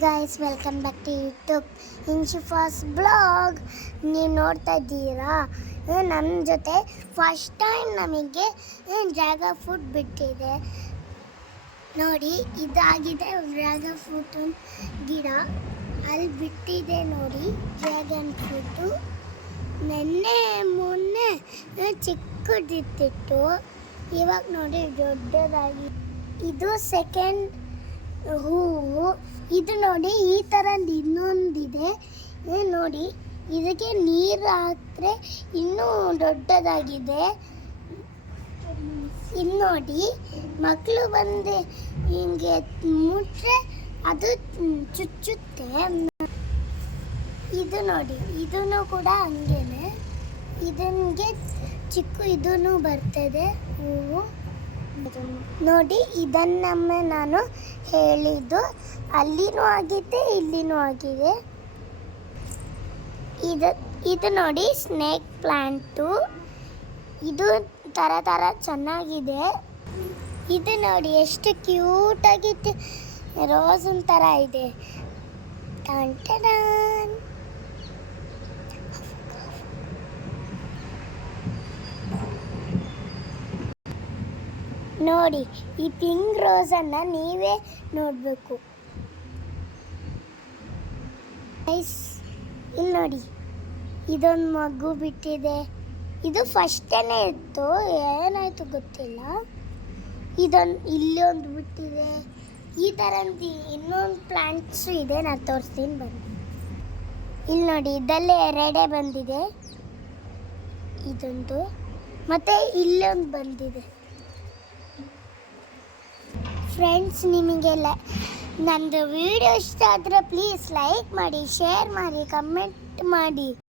Guys welcome back to YouTube ಇನ್ಶಿಫಾಸ್ blog. ನೀವು ನೋಡ್ತಾ ಇದ್ದೀರಾ ನಮ್ಮ ಜೊತೆ ಫಸ್ಟ್ ಟೈಮ್ ನಮಗೆ ಡ್ರ್ಯಾಗನ್ ಫ್ರೂಟ್ ಬಿಟ್ಟಿದೆ ನೋಡಿ. ಇದಾಗಿದೆ ಡ್ರ್ಯಾಗನ್ ಫ್ರೂಟ್ ಗಿಡ, ಅಲ್ಲಿ ಬಿಟ್ಟಿದೆ ನೋಡಿ ಡ್ರ್ಯಾಗನ್ ಫ್ರೂಟು. ಮೊನ್ನೆ ಚಿಕ್ಕದಿತ್ತಿತ್ತು, ಇವಾಗ ನೋಡಿ ದೊಡ್ಡದಾಗಿ. ಇದು ಸೆಕೆಂಡ್ ಹೂವು. ಇದು ನೋಡಿ ಈ ಥರ ಇನ್ನೊಂದಿದೆ ನೋಡಿ, ಇದಕ್ಕೆ ನೀರು ಹಾಕಿದ್ರೆ ಇನ್ನೂ ದೊಡ್ಡದಾಗಿದೆ. ಇದು ನೋಡಿ, ಮಕ್ಕಳು ಬಂದು ಹಿಂಗೆ ಮುಟ್ರೆ ಅದು ಚುಚ್ಚುತ್ತೆ. ಇದು ನೋಡಿ, ಇದನ್ನು ಕೂಡ ಹಂಗೇನೆ, ಇದನ್ಗೆ ಚಿಕ್ಕ ಇದೂ ಬರ್ತದೆ ಹೂವು ನೋಡಿ. ಇದನ್ನೊಮ್ಮೆ ನಾನು ಹೇಳಿದ್ದು, ಅಲ್ಲಿನೂ ಆಗಿದೆ ಇಲ್ಲಿನೂ ಆಗಿದೆ. ಇದು ನೋಡಿ ಸ್ನೇಕ್ ಪ್ಲಾಂಟು, ಇದು ಥರ ಚೆನ್ನಾಗಿದೆ. ಇದು ನೋಡಿ ಎಷ್ಟು ಕ್ಯೂಟಾಗಿ ರೋಸನ್ ಥರ ಇದೆ. ಟನ್ ನೋಡಿ, ಈ ಪಿಂಕ್ ರೋಸನ್ನು ನೀವೇ ನೋಡಬೇಕು. ಇಲ್ಲಿ ನೋಡಿ, ಇದೊಂದು ಮಗು ಬಿಟ್ಟಿದೆ. ಇದು ಫಸ್ಟೇ ಇತ್ತು, ಏನಾಯಿತು ಗೊತ್ತಿಲ್ಲ. ಇಲ್ಲೊಂದು ಬಿಟ್ಟಿದೆ. ಈ ಥರದ್ದು ಇನ್ನೊಂದು ಪ್ಲಾಂಟ್ಸು ಇದೆ, ನಾನು ತೋರಿಸ್ತೀನಿ ಬನ್ನಿ. ಇಲ್ಲಿ ನೋಡಿ, ಇದಲ್ಲೇ ಎರಡೇ ಬಂದಿದೆ, ಇದೊಂದು ಮತ್ತು ಇಲ್ಲೊಂದು ಬಂದಿದೆ. ಫ್ರೆಂಡ್ಸ್, ನಿಮಗೆಲ್ಲ ನಂದು ವಿಡಿಯೋ ಇಷ್ಟ ಆದರೆ ಪ್ಲೀಸ್ ಲೈಕ್ ಮಾಡಿ, ಶೇರ್ ಮಾಡಿ, ಕಮೆಂಟ್ ಮಾಡಿ.